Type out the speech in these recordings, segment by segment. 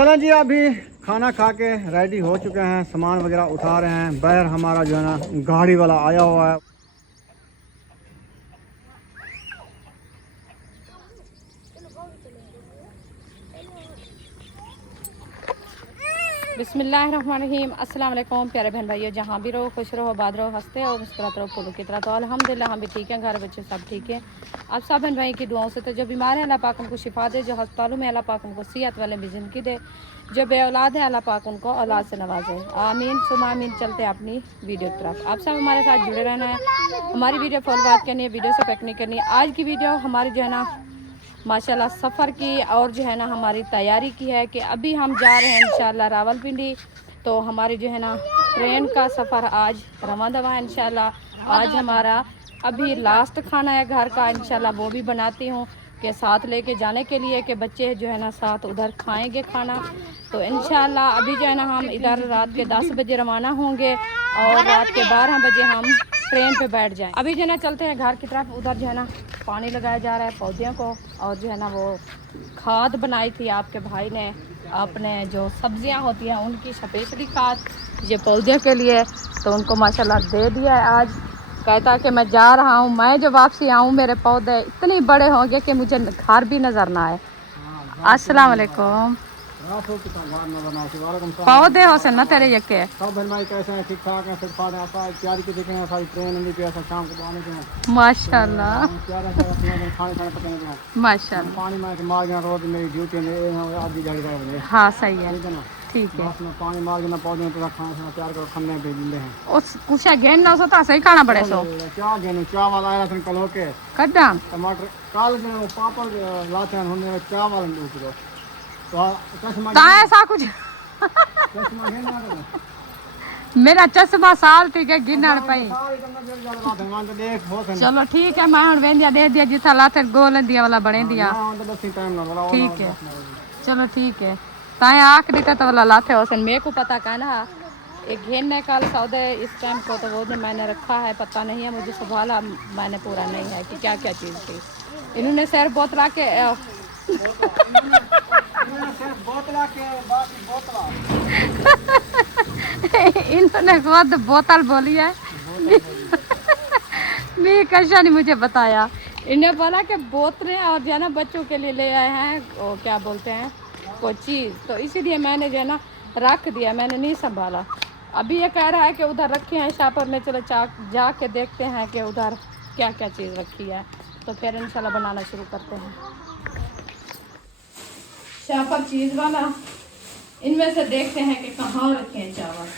चलो जी, अभी खाना खा के रेडी हो चुके हैं, सामान वगैरह उठा रहे हैं। बाहर हमारा जो है ना गाड़ी वाला आया हुआ है। बिस्मिल्लाहिर्रहमानिर्रहीम। अस्सलाम वालेकुम प्यारे बहन भाइयों, जहाँ भी रहो खुश रहो, आबाद रहो, हंसते और मुस्कुराते रहो फूलों की तरह। तो अल्हम्दुलिल्लाह हम भी ठीक हैं, घर बच्चे सब ठीक है। आप सब बहन भाई की दुआओं से। तो जो बीमार है अल्लाह पाक उनको शिफा दे, जो अस्पतालों में अल्लाह पाक उनको सेहत वाले में ज़िंदगी दे, जो बे औलाद है अल्लाह पाक उनको औलाद से नवाजे। आमीन सुमा आमीन। चलते हैं अपनी वीडियो की तरफ। आप सब हमारे साथ जुड़े रहना है, हमारी वीडियो फॉलो बात करनी है, वीडियो से पैक नहीं करनी है। आज की वीडियो हमारी जो है ना माशाल्लाह सफ़र की और जो है ना हमारी तैयारी की है कि अभी हम जा रहे हैं इंशाल्लाह रावलपिंडी। तो हमारी जो है ना ट्रेन का सफ़र आज रवां दवा है इंशाल्लाह। आज हमारा अभी लास्ट खाना है घर का, इंशाल्लाह वो भी बनाती हूँ के साथ लेके जाने के लिए कि बच्चे जो है ना साथ उधर खाएंगे खाना। तो इंशाल्लाह अभी जो है ना हम इधर रात के 10 बजे रवाना होंगे और रात के 12 बजे हम ट्रेन पे बैठ जाएं। अभी जो है ना चलते हैं घर की तरफ। उधर जो है ना पानी लगाया जा रहा है पौधों को, और जो है ना वो खाद बनाई थी आपके भाई ने, अपने जो सब्जियां होती हैं उनकी स्पेशली खाद ये पौधे के लिए। तो उनको माशाल्लाह दे दिया है आज। कहता कि मैं जा रहा हूँ, मैं जो वापसी आऊँ मेरे पौधे इतने बड़े होंगे कि मुझे घर भी नज़र ना आए। अस्सलाम वालेकुम। पौधे हो से ना तेरे यके सब भाई कैसे हैं? ठीक ठाक हैं? फिर तैयारी की देखें सारी ट्रेन पे शाम को आने के माशाल्लाह खाने माशाल्लाह। पानी मार गया रोज मेरी ड्यूटी में आधी गाड़ी का। हाँ सही है, ठीक है ना? ठीक है। बस मैं पानी मार के पौधे में खाना तैयार कर खन्ने पे दिंदे हैं। उस कुछ गेन ना होता सही खाना बड़े सो क्या गेनो चावल आया था कल होके कड्डा टमाटर काल के पापड़ लाते हैं होने चावल दूध को तो चश्मा ऐसा कुछ चश्मा है ना मेरा चश्मा साल ठीक है गिनन पई। देख हो चलो ठीक है, मैं हुन वेंदिया दे दिया जिथा लाते गोल दिया वाला बने दिया। ठीक है चलो ठीक है। ताए आख दी तो वाला लाते हो सन। मेरे को पता का ना एक घेरने का सौदे इस टाइम को तो वो मैंने रखा है, पता नहीं है मुझे संभाला मैंने पूरा नहीं है कि क्या क्या चीज़ थी। इन्होंने सर बोतला के इन्होंने खुद बोतल बोली है मैं कैसा नहीं मुझे बताया। इन्हें बोला कि बोतलें और जो है ना बच्चों के लिए ले आए हैं, वो क्या बोलते हैं कोई चीज़, तो इसीलिए मैंने जो है ना रख दिया, मैंने नहीं संभाला। अभी ये कह रहा है कि उधर रखे हैं शापर में, चलो जा के देखते हैं कि उधर क्या क्या चीज़ रखी है, तो फिर इंशाल्लाह बनाना शुरू करते हैं। शापर चीज़ वाला इनमें से देखते हैं कि कहाँ रखे हैं चावल।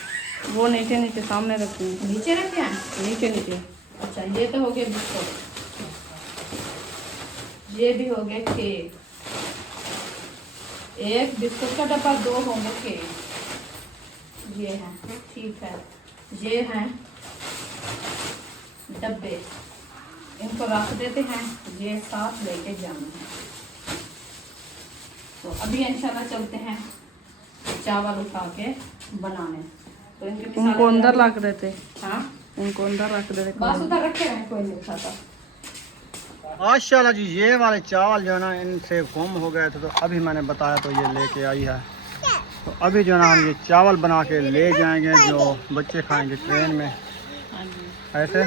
वो नीचे नीचे सामने रखे हैं, नीचे रखे हैं नीचे नीचे। अच्छा ये तो हो गए बिस्कुट, ये भी हो गए केक, एक बिस्कुट का डब्बा, 2 होंगे केक, ये हैं ठीक है, ये हैं डब्बे, इनको रख देते हैं, ये साथ लेके जाना है। तो अभी इंशाल्लाह चलते हैं चावल उठा के बनाने। तो उनको अंदर रख देते। हाँ उनको अंदर रख देते, बस उधर रखे हैं, कोई नहीं खाता। माशाल्लाह जी, ये वाले चावल जो है ना इनसे गुम हो गए थे, तो अभी मैंने बताया तो ये लेके आई है। तो अभी जो है ना हम ये चावल बना के ले जाएंगे, जो बच्चे खाएंगे ट्रेन में। ऐसे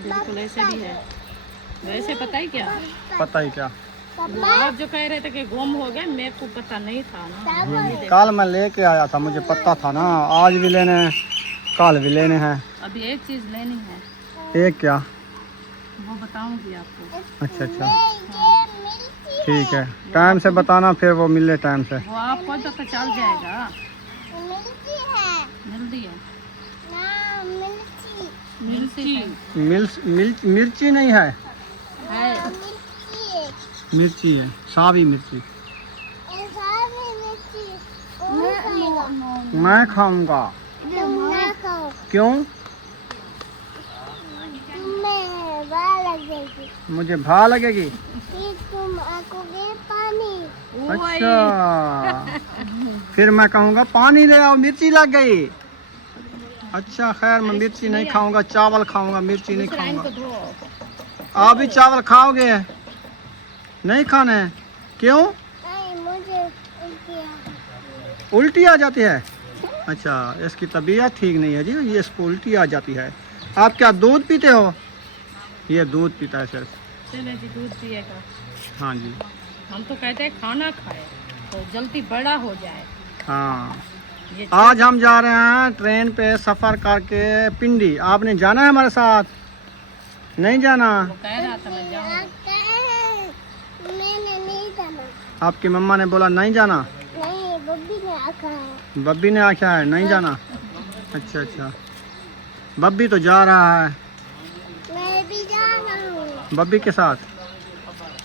बिल्कुल ऐसे भी है। वैसे पता ही क्या, पता ही क्या आप जो कह रहे थे कि गुम हो गए, मेरे को पता नहीं था ना। कल मैं लेके आया था, मुझे पता था ना, आज भी लेने हैं कल भी लेने हैं। अभी एक चीज़ लेनी है। एक क्या? वो बताऊंगी आपको। अच्छा अच्छा ठीक है, टाइम से बताना, फिर वो मिले टाइम से। वो आपको तो चल जाएगा। मिलती है मिर्ची नहीं है, मिर्ची है, सावी मिर्ची। मैं खाऊंगा। क्यों? मुझे भा लगेगी। तुम आकोगे पानी। अच्छा फिर मैं कहूँगा पानी ले आओ, मिर्ची लग गई। अच्छा खैर मैं मिर्ची नहीं खाऊंगा, चावल खाऊंगा, मिर्ची नहीं खाऊंगा। आप भी चावल खाओगे? नहीं खाने? क्यों? नहीं मुझे उल्टी आ जाती है? अच्छा, इसकी तबीयत ठीक नहीं है जी, ये इसको उल्टी आ जाती है। आप क्या दूध पीते हो? ये दूध पीता है सिर्फ। चले जी दूध पिएगा। हाँ जी। हम तो कहते हैं खाना खाए तो जल्दी बड़ा हो जाए। हाँ, ये आज हम जा रहे हैं ट्रेन पे सफ़र करके पिंडी। आपने जाना है हमारे साथ? नहीं जाना? वो कह रहा था मैं जाऊँगा। मैंने नहीं जाना। आपकी मम्मा ने बोला नहीं जाना? नहीं, बब्बी ने आखा है। बब्बी ने आख्या है नहीं जाना? अच्छा अच्छा, बब्बी तो जा रहा है। मैं भी जा रहा हूँ। बब्बी के साथ?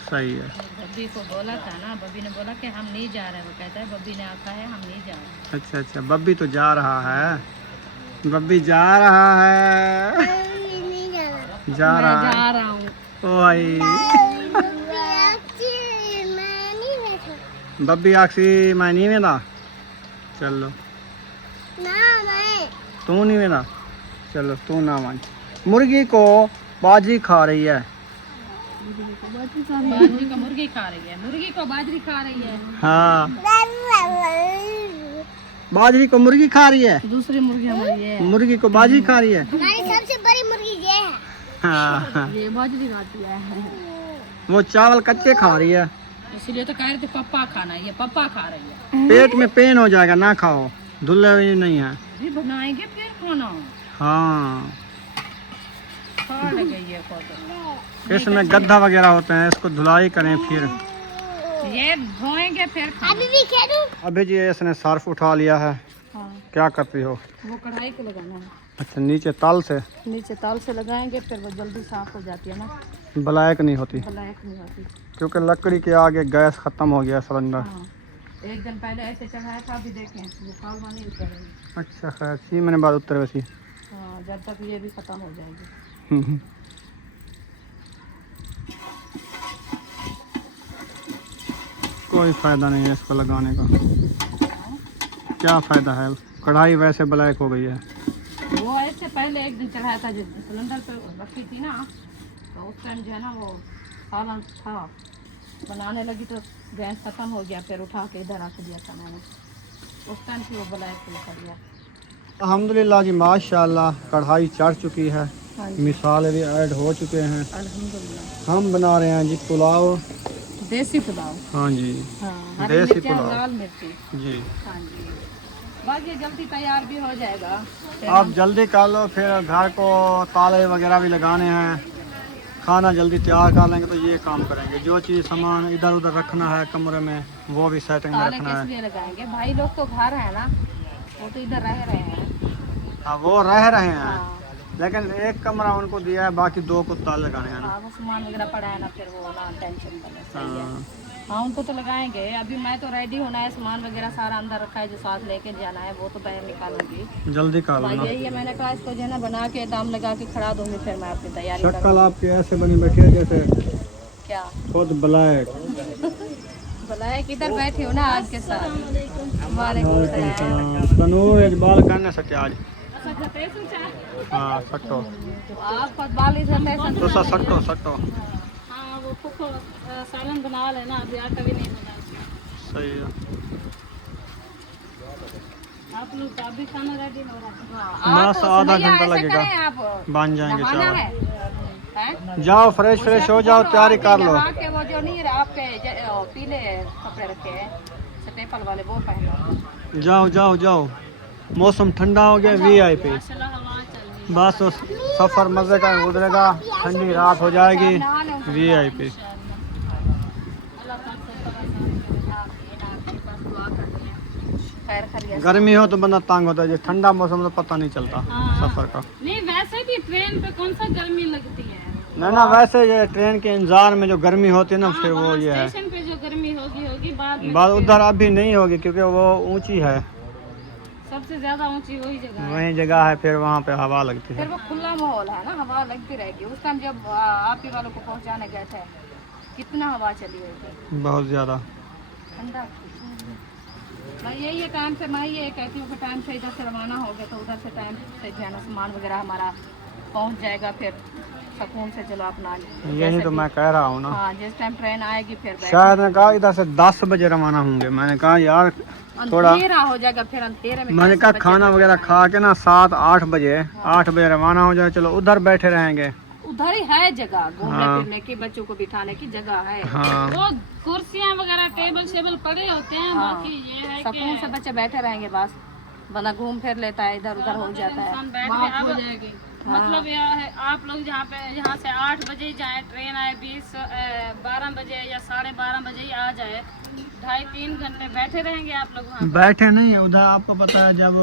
सही है। बब्बी को बोला था ना, बब्बी ने बोला कि हम नहीं जा रहे हैं। वो कहता है बब्बी ने आखा है हम नहीं जा रहे। अच्छा अच्छा, बब्बी तो जा रहा है। बब्बी जा रहा है। मैं नहीं जाना। जा मैं रहा है। जा रहा हूँ। ओ भाई, बब्बी आखी, मैं नहीं बैठा। बब्बी आखसी मैं नहीं वेंदा। चलो ना मैं। तू नहीं वेंदा? चलो तू ना मान। मुर्गी को बाजी खा रही है। बाजरी को मुर्गी खा रही है, मुर्गी को बाजरी खा रही है। हाँ, बाजरी को मुर्गी खा रही है। दूसरी मुर्गी हमारी है। मुर्गी को बाजरी खा रही है। हमारी सबसे बड़ी मुर्गी ये है। हाँ, हाँ। ये बाजरी खाती है। वो चावल कच्चे खा रही है। इसलिए तो कह रहे थे पप्पा खाना, ये पप्पा खा रही है। पेट में पेन हो जाएगा, ना खाओ, धुले हुए नहीं है। अभी बनाएंगे फिर खाना। हाँ, खा गई है खुद। इसमें गद्दा वगैरह होते हैं, इसको धुलाई करें फिर। ये धोएंगे फिर खाना। अभी भी खेलूं? अभी जी इसने सर्फ उठा लिया है। हाँ, क्या करती हो? वो कढ़ाई को लगाना है। अच्छा, नीचे तल से? नीचे ताल से लगाएंगे फिर वो जल्दी साफ हो जाती है ना, ब्लैक नहीं होती, ब्लैक नहीं होती। क्योंकि लकड़ी के आगे गैस खत्म हो गया सिलेंडर। हाँ, एक दिन पहले ऐसे चढ़ाया था, अभी देखें वो कालवा नहीं उतर रही। अच्छा खैर, 6 महीने बाद उतर वैसी। हाँ, जब तक ये भी खत्म हो जाएगी। हम्म। कोई फ़ायदा नहीं है इसको लगाने का। क्या फ़ायदा है, कढ़ाई वैसे ब्लैक हो गई है। वो ऐसे पहले एक दिन चढ़ाया था, जब सिलेंडर पे रखी थी ना, तो उस टाइम जो है ना वो सालन था, बनाने लगी तो गैस खत्म हो गया, फिर उठा के इधर रख दिया था मैंने। उस टाइम से वो ब्लैक कर दिया। अल्हम्दुलिल्लाह जी, माशाल्लाह कढ़ाई चढ़ चुकी है, हाँ जी, मिसाले भी ऐड हो चुके हैं। अल्हम्दुलिल्लाह। हम बना रहे हैं जी पुलाव। देसी पुलाव। हाँ जी, हाँ, हरी देसी मिर्ची, पुलाव। लाल मिर्ची। जी। हाँ जी, बस ये जल्दी तैयार भी हो जाएगा। फिर आप हम- जल्दी कर लो, फिर घर को ताले वगैरह भी लगाने हैं, खाना जल्दी तैयार कर लेंगे तो ये काम करेंगे। जो चीज़ सामान इधर उधर रखना है कमरे में, वो भी सेटिंग में ताले रखना किस है। लिए लगाएंगे? भाई लोग तो घर है ना, वो तो इधर रह रहे हैं। हाँ, वो रह रहे हैं, हाँ, लेकिन एक कमरा उनको दिया है, बाकी 2 को ताले लगाने हैं ना। हाँ, वो सामान वगैरह पड़ा है ना, फिर वो ना टेंशन बने। सही है। हाँ, हाँ, उनको तो लगाएंगे। अभी मैं तो रेडी होना है, सामान वगैरह सारा अंदर रखा है, जो साथ लेके जाना है वो तो बाहर निकालूंगी। जल्दी कर हाँ, लेना। यही है, मैंने कहा इसको जो है ना बना के दाम लगा के खड़ा दूंगी, फिर मैं अपनी तैयारी शक्ल करूँगी। आपकी ऐसे बनी बैठी है जैसे क्या खुद ब्लैक। बुलाए किधर बैठे हो ना आज के साथ? वालेकुम सलाम। तनूर इकबाल करने सके आज। हाँ, सट्टो आप बाल इधर ले सकते तो सट्टो सट्टो। हाँ, वो फुको सालन बना लेना, अभी आटा भी नहीं बना। सही है। आप लोग का अभी खाना रेडी हो रहा है। बस आधा घंटा लगेगा, आप बन जाएंगे नहाना चावल। है? जाओ फ्रेश फ्रेश हो जाओ, तैयारी कर लो। नहा के वो जो नहीं रहा आपके पीले कपड़े रखे हैं स्टेपल वाले, वो पहनो। जाओ जाओ जाओ, मौसम ठंडा हो गया, VIP। माशाल्लाह हवा चल रही बस उस सफ़र मज़े का गुजरेगा, ठंडी रात हो जाएगी, VIP। गर्मी हो तो बंदा तंग होता है, जो ठंडा मौसम तो पता नहीं चलता सफ़र का। नहीं, वैसे भी ट्रेन पे कौन सा गर्मी लगती है? नहीं ना, वैसे ये ट्रेन के इंतजार में जो गर्मी होती है ना, फिर वो ये है। स्टेशन पे जो गर्मी होगी बाद में। बात उधर अभी नहीं होगी, क्योंकि वो ऊंची है, सबसे ज्यादा ऊंची वही जगह है। वही जगह है, फिर वहाँ पे हवा लगती फिर है। वो खुला माहौल है ना, हवा लगती रहेगी। उस टाइम जब आप ही वालों को पहुंचाने गए थे, कितना हवा चली होगी, बहुत ज़्यादा। ठंडा। मैं यही टाइम से मैं ये कहती हूँ कि टाइम से इधर से रवाना हो गया तो उधर से टाइम से जो है ना सामान वगैरह हमारा पहुंच जाएगा फिर सुकून से। चलो अपना यही तो मैं कह रहा हूँ ना। हाँ, जिस टाइम ट्रेन आएगी फिर शायद मैं कहा इधर से 10 बजे रवाना होंगे। मैंने कहा यार थोड़ा अंधेरा हो जाएगा, फिर अंधेरे में मैंने कैसे कहा बच्चे खाना वगैरह खा के ना 7-8 बजे 8 बजे रवाना हो जाए। चलो उधर बैठे रहेंगे। उधर ही है जगह घूमने हाँ। फिरने की, बच्चों को बिठाने की जगह है। हाँ वो कुर्सियां वगैरह टेबल शेबल पड़े होते हैं। हाँ। बाकी ये है सुकून से बच्चे बैठे रहेंगे बस, वरना घूम फिर लेता है, इधर उधर हो जाता है। इंसान बैठ बात के हो अब जाएगी। मतलब यह है आप लोग यहाँ से 8 बजे जाए, ट्रेन आए 12 बजे या 12:30 बजे ही आ जाए, 2.5-3 घंटे बैठे रहेंगे आप लोग वहाँ। बैठे नहीं है उधर। आपको पता है जब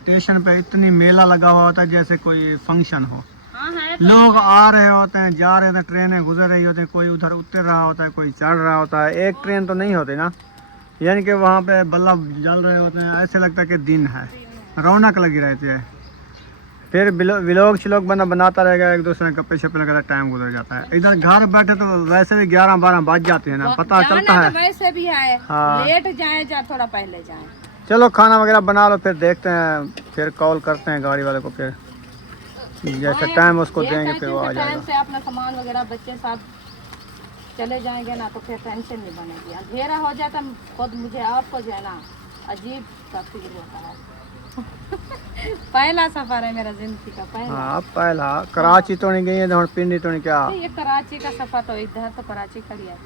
स्टेशन पे इतनी मेला लगा हुआ होता है जैसे कोई फंक्शन हो। हाँ है तो लोग आ रहे होते हैं, जा रहे होते हैं, ट्रेनें गुजर रही होती हैं, कोई उधर उतर रहा होता है, कोई चढ़ रहा होता है। एक ट्रेन तो नहीं होती ना, यानी कि वहाँ पे बल्ब जल रहे होते हैं। ऐसे लगता है कि दिन है, रौनक लगी रहती है। फिर व्लॉग शिलॉग बनाता रहेगा, एक दूसरे में गप्पे शप्पे लगाता टाइम गुजर जाता है। इधर घर बैठे तो वैसे भी 11-12 बज जाते हैं ना, पता जाना चलता है। तो वैसे भी है, हाँ। लेट जाए या थोड़ा पहले जाए। चलो खाना वगैरह बना लो, फिर देखते हैं, फिर कॉल करते हैं गाड़ी वाले को। फिर जैसे टाइम उसको देंगे फिर वो आ टाइम जाएगा। से अपना सामान वगैरह बच्चे साथ चले जाएंगे ना, तो फिर टेंशन नहीं बनेगी। अंधेरा हो जाता खुद मुझे आपको जो है ना अजीब सा फील होता है। पहला सफर है मेरा जिंदगी का पहला। हाँ पहला कराची तो नहीं गई है, तो पिंडी तो नहीं क्या। ये कराची का सफर तो इधर तो कराची खड़ी है,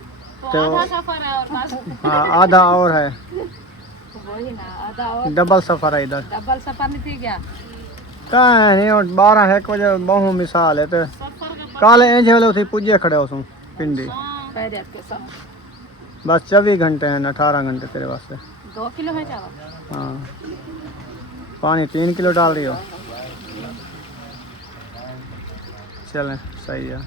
तो आधा सफर है और बस हाँ आधा और है, तो वही ना आधा और डबल सफर है इधर। डबल सफर नहीं थी क्या? कहीं नहीं, और 12-1 बजे बहु मिसाल है तो सफर का काले इंज वाले उठी पुजे खड़े हो पिंडी। पैदल के सब बस 24 घंटे हैं, 18 घंटे तेरे वास्ते। 2 किलो है चावल। हाँ पानी 3 किलो डाल रही हो। चलें सही है।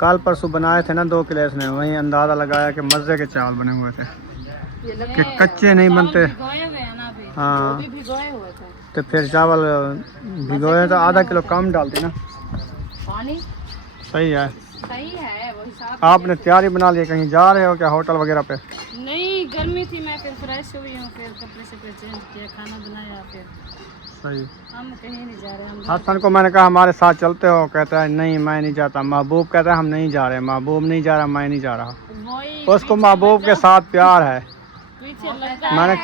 कल परसों बनाए थे ना 2 किलो इसने, वहीं अंदाज़ा लगाया कि मज़े के चावल बने हुए थे, कि कच्चे नहीं बनते। भिगोए हुए हैं ना अभी। हाँ भी भिगोए हुए थे। तो फिर चावल भिगोए तो आधा किलो कम डालते ना। पानी सही है। सही है, वही साफ। आपने तैयारी बना ली, कहीं जा रहे हो क्या होटल वगैरह पे? नहीं गर्मी थी, मैं फिर फ्रेश हुई हूँ, फिर कपड़े शपड़े चेंज किए, खाना बनाया, फिर सही। हम कहीं नहीं जा रहे। हम हसन को मैंने कहा हमारे साथ चलते हो, कहता है नहीं मैं नहीं जाता। महबूब कहता है हम नहीं जा रहे। महबूब नहीं जा रहा, मैं नहीं जा रहा। वही उसको महबूब के साथ प्यार है। पीछे लगा मैंने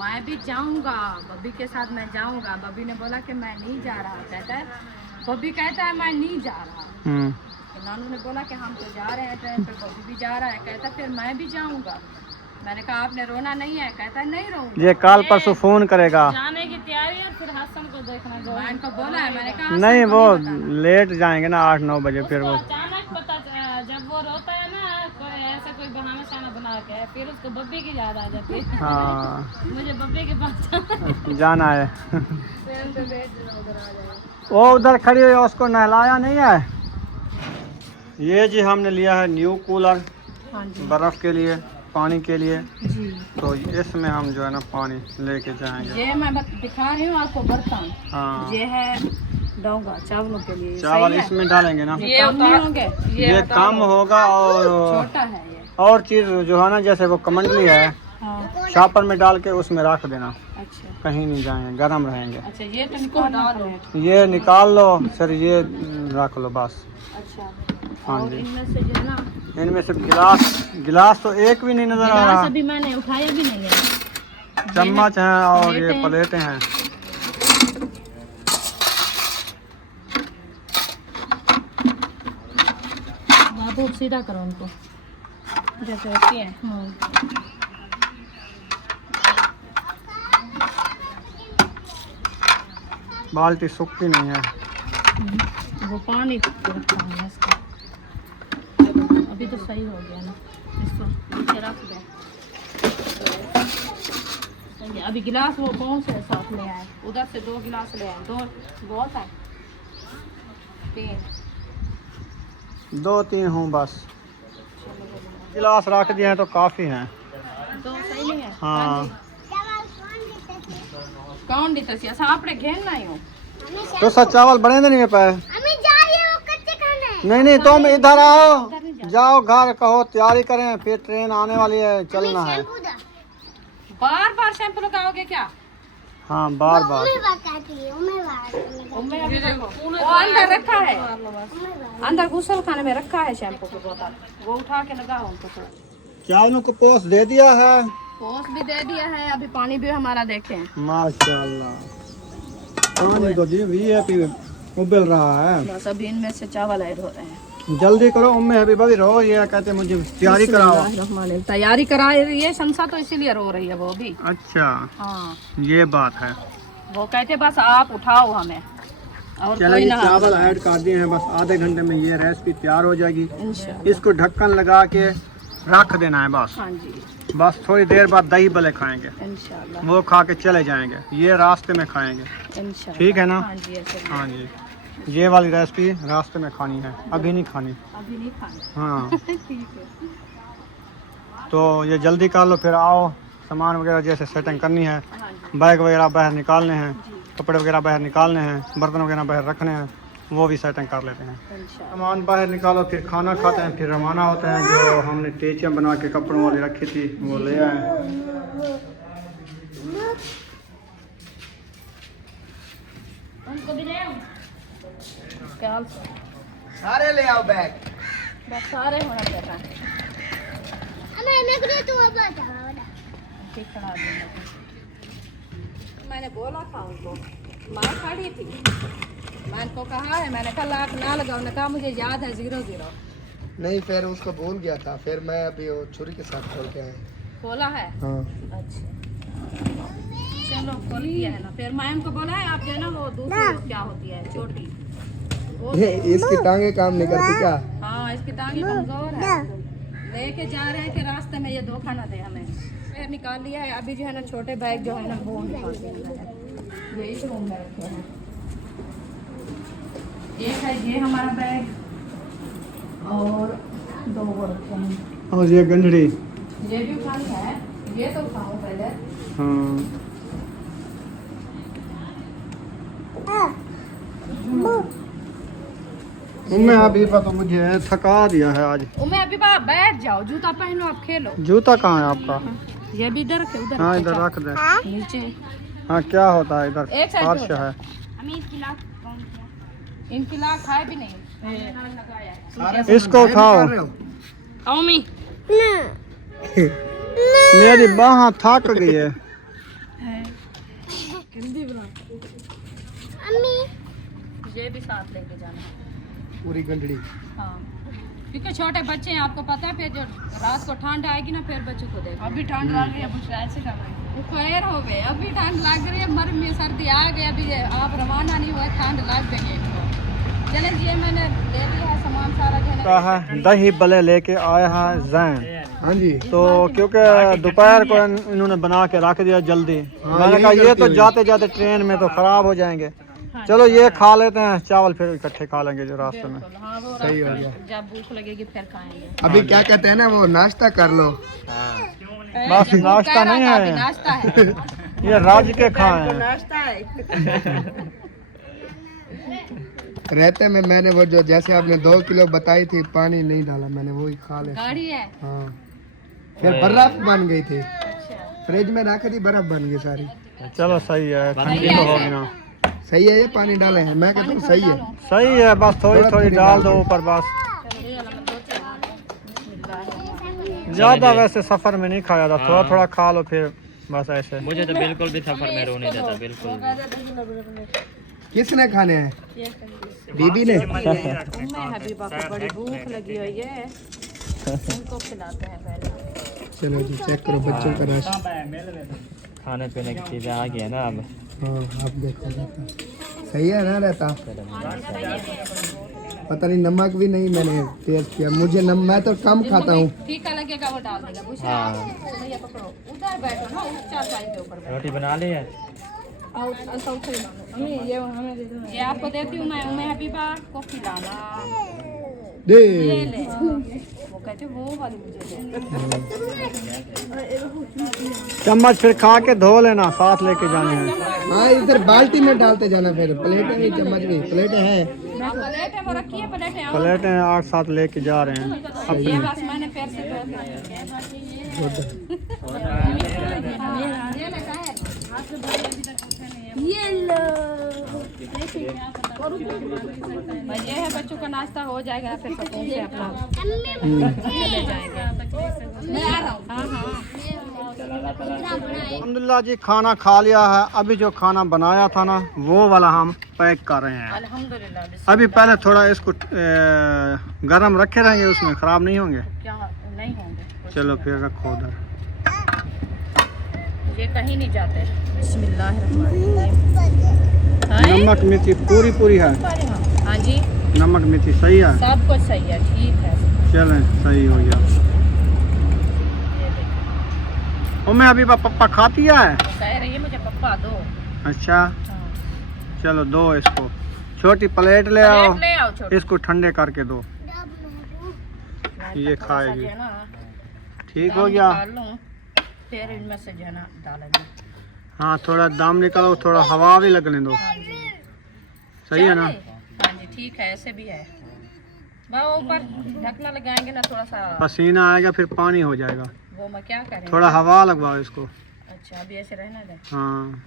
मैं भी जाऊंगा, बब्बी के साथ मैं जाऊंगा। बब्बी ने बोला कि मैं नहीं जा रहा, कहता है बब्बी कहता है मैं नहीं जा रहा। नानू ने बोला कि हम तो जा रहे हैं ट्रेन पे, बब्बी भी जा रहा है, कहता फिर मैं भी जाऊंगा। मैंने कहा आपने रोना नहीं है, कहता नहीं रहूंगा। ये कल परसों फोन करेगा। जाने की तैयारी है, फिर हसन को देखना मैं इनको बोला है, मैंने कहा नहीं वो लेट जाएंगे ना 8-9 बजे, फिर वो अचानक पता जब वो रोता है ना, कोई ऐसा कोई बहाना शाना बना के, फिर उसको बब्बी की याद आ जाती है। हाँ मुझे बब्बी के पास जाना है। ट्रेन पे बैठ उधर आ जाएगा। वो उधर खड़ी हुई है, उसको नहलाया नहीं है। ये जी हमने लिया है न्यू कूलर, हाँ जी बर्फ़ के लिए, पानी के लिए। जी। तो इसमें हम जो है ना पानी लेके जाएंगे। ये मैं दिखा रही हूँ आपको बर्तन। हाँ ये है डोंगा चावलों के लिए। चावल सही है? इसमें डालेंगे ना, ये कम नहीं होंगे, ये कम होगा। और छोटा है ये। और चीज़ जो है ना, जैसे वो कमंडली है, हाँ शापर में डाल के उसमें रख देना, अच्छा कहीं नहीं जाएंगे, गर्म रहेंगे। अच्छा, ये तो निकाल लो। ये निकाल लो, फिर ये रख लो बस। अच्छा, हाँ और जी। इनमें से जो है ना, इनमें से गिलास तो एक भी नहीं नजर आ गिलास रहा। अभी मैंने उठाया भी नहीं है। चम्मच हैं और ये प्लेटें। प्लेटें हैं। महबूब सीधा करो उनको जैसे होती है। बाल्टी सूखी नहीं है। वो पानी रखा है इसका। अभी तो सही हो गया ना, इसको नीचे रख दे। अभी गिलास वो कौन से साथ ले आए? उधर से 2 गिलास ले आए। 2 बहुत है, 3 2-3 हूँ बस। गिलास रख दिए हैं तो काफ़ी हैं। 2 सही नहीं है। हाँ कौन दी तसी ऐसा आपने घेन नहीं हो। तो सब चावल बने नहीं पाए। हमें जा रही है वो कच्चे खाने। नहीं तुम इधर आओ, जाओ घर, कहो तैयारी करें, फिर ट्रेन आने वाली है, चलना है। बार बार शैम्पू लगाओगे क्या? हाँ बार बार। उम्मे अभी देखो वो अंदर रखा है, अंदर गुसल खाने में रखा है शैम्पू की बोतल, वो उठा के लगाओ उनको थोड़ा। चावलों को पोस दे दिया है, पोस भी दे दिया है, अभी पानी भी हमारा देखें। माशाल्लाह। पानी तो जी ये उबल रहा है। बस अभी इनमें से चावल ऐड हो रहे हैं। जल्दी करो उम्मे हबीबा भी रो, ये कहते मुझे तैयारी कराओ। बिस्मिल्लाहिर्रहमानिर्रहीम। तैयारी करा रही है शमसा, तो इसीलिए रो रही है वो भी। अच्छा हाँ ये बात है। वो कहते बस आप उठाओ हमें और चलो कोई ये ना। चावल ऐड कर दिए हैं, बस आधे घंटे में ये रेसिपी तैयार हो जाएगी। इंशाल्लाह। इसको ढक्कन लगा के रख देना है बस। हाँ जी बस थोड़ी देर बाद दही भले खाएंगे, इंशाल्लाह वो खा के चले जाएंगे, ये रास्ते में खाएंगे। इंशाल्लाह। ठीक है ना? हाँ जी ऐसे ही। हाँ जी ये वाली रेसिपी रास्ते में खानी है, अभी नहीं खानी। अभी नहीं खाना। हाँ ठीक है। तो ये जल्दी कर लो, फिर आओ सामान वगैरह जैसे सेटिंग करनी है, हाँ जी बैग वगैरह बाहर निकालने हैं, जी कपड़े वगैरह बाहर निकालने हैं, बर्तन वगैरह बाहर रखने हैं, वो भी सेटिंग कर लेते हैं। इंशाल्लाह। सामान बाहर निकालो, फिर खाना खाते हैं, फिर रवाना होते हैं। जो हमने टेचियाँ बना के कपड़ों वाली रखी थी वो ले आए। उनको भी ले आओ। ख्याल से सारे ले आओ बैग। बस सारे होना चाहिए। ठीक करा दूंगा। मैंने बोला था उनको, माँ खड़ी थी, मैंने को कहा है, मैंने कहा लाख ना लगाओ, ने कहा मुझे याद है 00। नहीं फिर उसको भूल गया था, फिर मैं अभी वो छुरी के साथ खोल के आया। बोला है। हाँ अच्छा चलो खोल दिया है ना। फिर मैं उनको बोला है आप जो है ना वो दूसरी क्या होती है छोटी वो इसकी टांगे काम नहीं करती क्या? हाँ इसकी टांगे कमजोर है, लेके जा रहे हैं कि रास्ते में ये धोखा ना दे हमें। फिर निकाल लिया है, अभी जो है ना छोटे बैग जो है ना वो निकाल दिया है, ये इस रूम में रखे हैं। एक है ये हमारा बैग और 2 वो रखे हैं। और ये गंढड़ी। ये भी उठानी है, ये तो उठाऊं पहले। हाँ उम्मे हबीबा तो मुझे थका दिया है आज। उम्मे अभी बाप बैठ जाओ, जूता पहनो, आप खेलो। जूता कहाँ है आपका? ये भी इधर रखे, उधर हाँ रखे, इधर जाओ। रख दे। नीचे हाँ क्या होता है इधर? एक साइड फर्श पे है। इनकी लाख खाए भी नहीं। इसको उठाओ। अम्मी मेरी बाह थक गई है। ये भी साथ लेके जाना है। पूरी गंढड़ी। हाँ क्योंकि छोटे बच्चे हैं, आपको पता है, फिर जो रात को ठंड आएगी ना फिर बच्चों को देखो। अभी ठंड लग रही है, कुछ ऐसे कर रहे हैं। खैर हो गए, अभी ठंड लग रही है, मर में सर्दी आ गई, अभी आप रवाना नहीं हुए ठंड लग गई है। चलें ये मैंने ले लिया है सामान सारा जो है। दही भले लेके आया है जैन। हाँ जी तो क्योंकि दोपहर को इन्होंने बना के रख दिया जल्दी, मैंने कहा ये तो जाते जाते ट्रेन में तो खराब हो जाएंगे, चलो ये खा लेते हैं, चावल फिर इकट्ठे खा लेंगे जो रास्ते में। हाँ वो सही हो गया। जब भूख लगेगी फिर खाएंगे। अभी क्या कहते हैं ना वो नाश्ता कर लो। बस नाश्ता नहीं है, नाश्ता है। ये राज के खाए हैं। रहते में मैंने वो जो जैसे आपने 2 किलो बताई थी पानी नहीं डाला, मैंने वही खा लिया। गाड़ी है। हाँ फिर बर्फ बन गई थी, फ्रिज में रखी थी, बर्फ बन गई सारी। चलो सही है, ठंडी तो होगी ना। सही है, ये पानी डाले हैं, मैं कहता हूँ सही है। सही है, बस थोड़ी थोड़ी डाल दो ऊपर बस। ज्यादा वैसे सफर में नहीं खाया था, थोड़ा थोड़ा खा लो फिर बस ऐसे। मुझे तो बिल्कुल भी सफर में रो नहीं जाता, बिल्कुल भी। किसने खाने हैं? बीबी ने। उम्मे हबीबा को बड़ी भूख लगी हुई है, उनको खिलाते हैं पहले। चलो जी चेक करो बच्चों का राशन। खाने पीने की चीजें आ गई है ना अब। हाँ आप देखो सही है ना रहता। पता नहीं नमक भी नहीं मैंने टेस्ट किया, मुझे मैं तो कम खाता हूँ। फीका लगेगा वो डाल देगा। हाँ भैया पकड़ो, उधर बैठो ना, ऊंचा साइड के ऊपर बैठो। रोटी बना ली है। ये आपको देती हूँ मैं, उम्मे हबीबा को खिलाना। दे ये ले। वो कहते वो वाली मुझे दे। चम्मच फिर खा के धो लेना, साथ लेके जाने हैं। हाँ इधर बाल्टी में डालते जाना, फिर प्लेटें भी चम्मच भी प्लेटें हैं। प्लेटें वो रखी है, प्लेटें और प्लेटें आग साथ लेके जा रहे हैं। ये बस मैंने फिर से धो दिया। ये लगा है हाथ में भाई ये है बच्चों का नाश्ता हो जाएगा फिर सुकून से अपना चले जाएंगे। हाँ हाँ अल्हम्दुलिल्लाह जी खाना खा लिया है। अभी जो खाना बनाया था ना वो वाला हम पैक कर रहे हैं। अल्हम्दुलिल्लाह। अभी पहले थोड़ा इसको गरम रखे रहेंगे, उसमें ख़राब नहीं होंगे। क्या नहीं होंगे। चलो फिर रखो उधर। ये कहीं नहीं जाते। बिस्मिल्लाहिर्रहमानिर्रहीम। नमक मिर्ची पूरी पूरी है। हाँ जी नमक मिर्ची सही है। सब कुछ सही है, ठीक है। चलें सही हो गया। और मैं अभी पप्पा खाती है। कह रही है मुझे पप्पा दो। अच्छा हाँ। चलो दो इसको। छोटी प्लेट ले आओ, प्लेट ले आओ छोटी। इसको ठंडे करके दो। ये खाएगी। ठीक हो गया। निकाल लूं, फिर इनमें से जो है ना डालेंगे। हाँ थोड़ा दाम निकालो, थोड़ा हवा भी लगने दो। हाँ जी सही है ना? हाँ जी ठीक है, ऐसे भी है। वो ऊपर ढकना लगाएंगे ना थोड़ा सा, पसीना आएगा फिर पानी हो जाएगा। वो मैं क्या करें। थोड़ा हवा लगवाओ इसको। अच्छा अभी ऐसे रहने दे। हाँ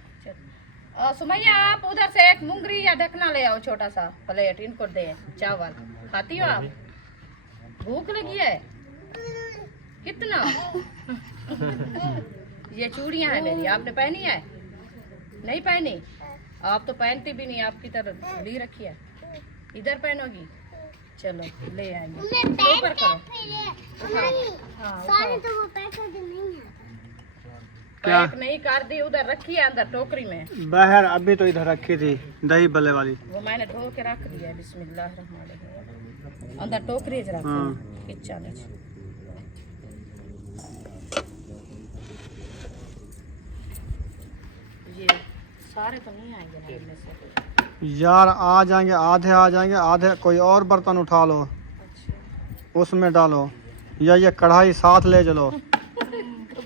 सुमैया आप उधर से एक मुंगरी या ढकना ले आओ, छोटा सा प्लेट इनको दे। चावल खाती हो आप? भूख लगी है कितना? ये चूड़ियां हैं मेरी, आपने पहनी है? नहीं पहनी? आप तो पहनती भी नहीं, आपकी तरफ ली रखी है। इधर पहनोगी? चलो ले आएंगे। ऊपर करो। हाँ सारे तो वो पैसे नहीं है। क्या? पैक नहीं कर दी, उधर रखी है अंदर टोकरी में। बाहर अभी तो इधर रखी थी दही बल्ले वाली। वो मैंने धो के रख दी है। बिस्मिल्लाहिर्रहमानिर्रहीम। अंदर टोकरी ज रख हाँ। किचन में। ये सारे तो नहीं आएंगे ना इनमें से। यार आ जाएंगे, आधे आ जाएंगे, आधे कोई और बर्तन उठा लो उसमें डालो, या ये कढ़ाई साथ ले चलो। तो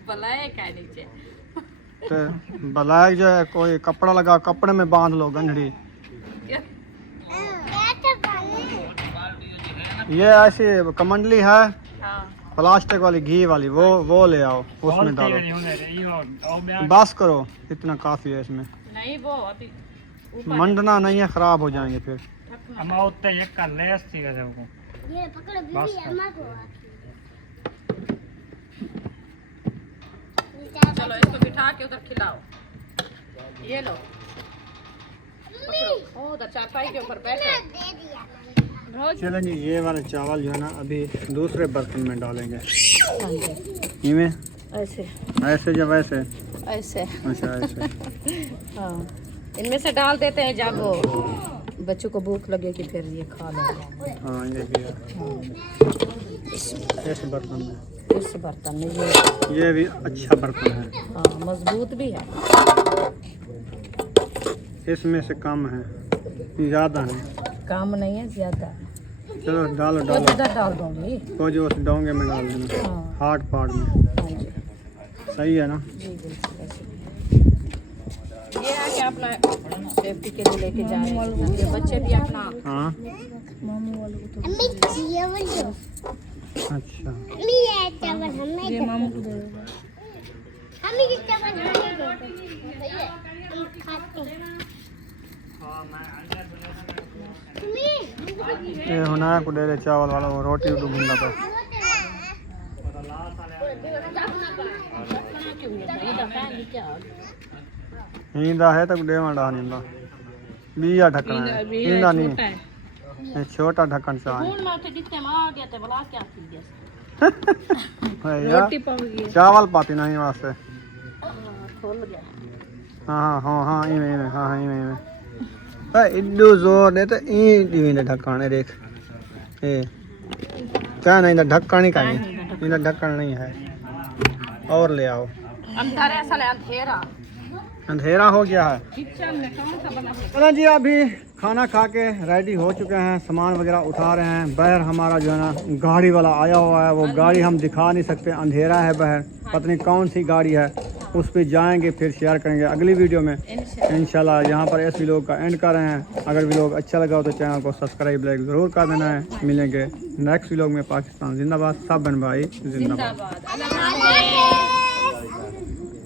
भलाई क्या नीचे। तो ब्लैक जो है कोई कपड़ा लगा, कपड़े में बांध लो गंढड़ी। ये ऐसी कमंडली है हाँ प्लास्टिक वाली घी वाली, वो ले आओ उसमें डालो। बस करो इतना काफ़ी है इसमें। नहीं वो अभी मंडना नहीं है, ख़राब हो जाएंगे फिर। ये पकड़ो बीबी अम्मा को। चलो इसको बिठा के उधर खिलाओ। ये लो पकड़ो। ओ उधर चारपाई के ऊपर बैठो। दे दिया चलें जी, ये वाले चावल जो है ना अभी दूसरे बर्तन में डालेंगे। इनमें ऐसे ऐसे या वैसे? ऐसे अच्छा ऐसे। हाँ इनमें से डाल देते हैं जब वो बच्चों को भूख लगे कि फिर ये खा लेंगे। हाँ ये भी है। इस बर्तन में, इस बर्तन में ये भी अच्छा बर्तन है। हाँ मजबूत भी है। इसमें से कम है, ज़्यादा है। काम नहीं है ज्यादा। चलो डालो वो डालो, उधर डाल दूंगी। वो जो उस डोंगे में डाल देना, हाँ हार्ड पार्ट में। हाँ जी सही है ना? जी बिल्कुल ऐसे। ये है कि अपना सेफ्टी के लिए लेके जा रहे हैं, ये बच्चे भी अपना। हाँ अम्मी ये बोलो। अच्छा। अम्मी ये चावल हमें ये मामू को दे दो। अम्मी ये चावल हमें दे दो। भैया हम खाते हैं। ये होना को दे दे चावल वाला, वो रोटी ढूंढना था। हींदा है तक डेवा डाल नींदा बिया ढक्कन है, हींदा नहीं ये छोटा ढक्कन चाहिए। यार चावल पाती नहीं वास्ते। हाँ हाँ हाँ इवें इवें, हाँ हाँ इवें इवें। इड्डू जोर दे तो इवें ढक्कन है, देख ए क्या नहीं ढक्कन ही कहीं, इधर ढक्कन नहीं है। और ले आओ। अंदर ऐसा ले अंधेरा अंधेरा हो गया है। किचन में कौन सा बना है? चलो जी अभी खाना खा के रेडी हो चुके हैं, सामान वगैरह उठा रहे हैं। बाहर हमारा जो है ना गाड़ी वाला आया हुआ है, वो गाड़ी हम दिखा नहीं सकते, अंधेरा है बाहर, पता नहीं कौन सी गाड़ी है। उस पर जाएंगे फिर शेयर करेंगे अगली वीडियो में इंशाल्लाह। यहाँ पर ऐसे लोग का एंड कर रहे हैं। अगर वीडियो अच्छा लगा हो तो चैनल को सब्सक्राइब लाइक ज़रूर कर देना है। मिलेंगे नेक्स्ट वीडियो में। पाकिस्तान जिंदाबाद, सब बहन भाई जिंदाबाद। जिंदाबाद।